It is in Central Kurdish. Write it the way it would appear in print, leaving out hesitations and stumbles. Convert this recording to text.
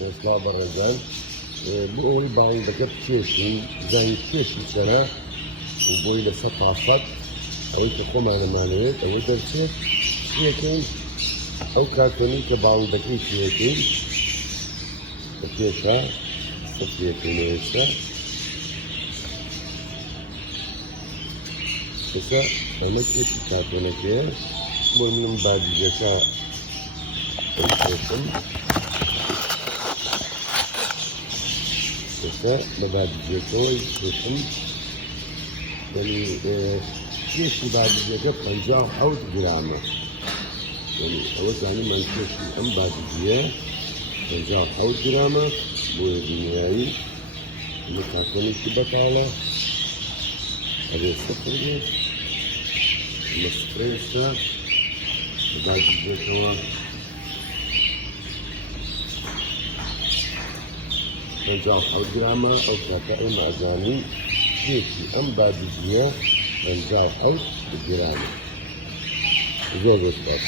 وصلا برزان بقولي بعض ذكرت كيشين زي كيشي سنة وبقولي لسطع صد أو تقوم على مالويت أو درسيت شيكين أو كارتوني كبعض ذكرت شيكين وكيشا وكيشين ويشا كيشا أنا كيشي كارتوني كيش بقولي من بعد جيشا وكيشن كيشا بعد جيشا وكيشن يعني كيشي بعد جيشا 50 جرام يعني أول ثاني من كيشي أم بعد جيشا 50 جرام بوزنياي مكاكوني كبتالا هذا الصفر الاسبريسا بعد جيشا 50 جرام أو كاكاو معزاني كيشي أم بعد جيشا 50 جرام زوجة بس